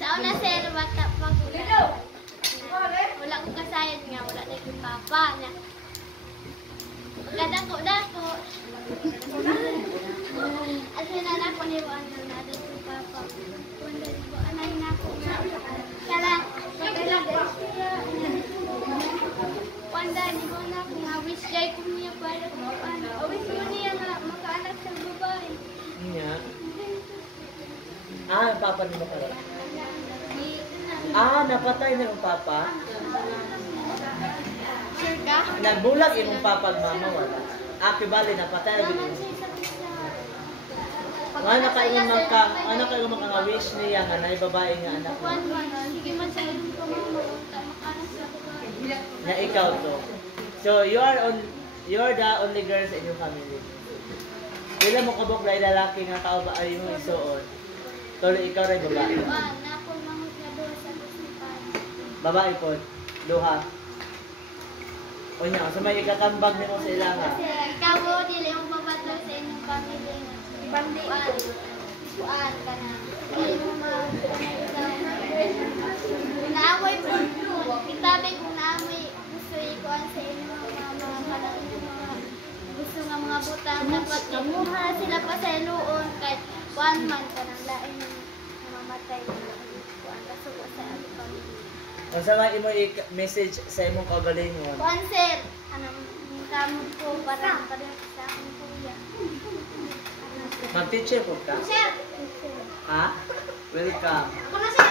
Sauna sir, baka pag wala ko kasayad nga, wala na yung papa niya. Pagkadako-dako. At sinala ko niwaan na natin yung papa. Wala ko, anay na ako nga. Kala, wanda, di ko na ako nga wish day ko niya para wish mo niya nga makaanak sa babae. Niya? Ah, ang papa ni mo pala. Napatay na yung papa? Sure ka? Nagbulag yung papa at mama wala. Kibali, napatay na yun. Ano kayo mga wish niya nga na yung babae nga anak mo? Sige man sa iyo ko makaanak sa babae. Na ikaw to. So, you are the only girls in your family. Wala mo kabok na lalaki nga tao ba ay yung isuon? Tuloy ikaw rin babae. Napo mangut nga doon sa kusnipan. Babae po, luha. O niya, so may ikakambag nimo sa ilangan. Kasi ikaw mo, dili mo mabatlo sa inyong family. Buwan ka na. Dili mo naaway po. Kitabi kung naamay gusto ikuan sa inyong mga gusto nga mga butang. Dapat kamuha sila pa sa iluon kahit 1 month ka nang lain mamatay na kuan kasuko sa aming family. Kung sa mga imo message sa imong kagalingon. Kuan sir, anong kamot ko para sa aming kuya. Mag-teacher po ka? Sir! Ha? Welcome. Ako na sir!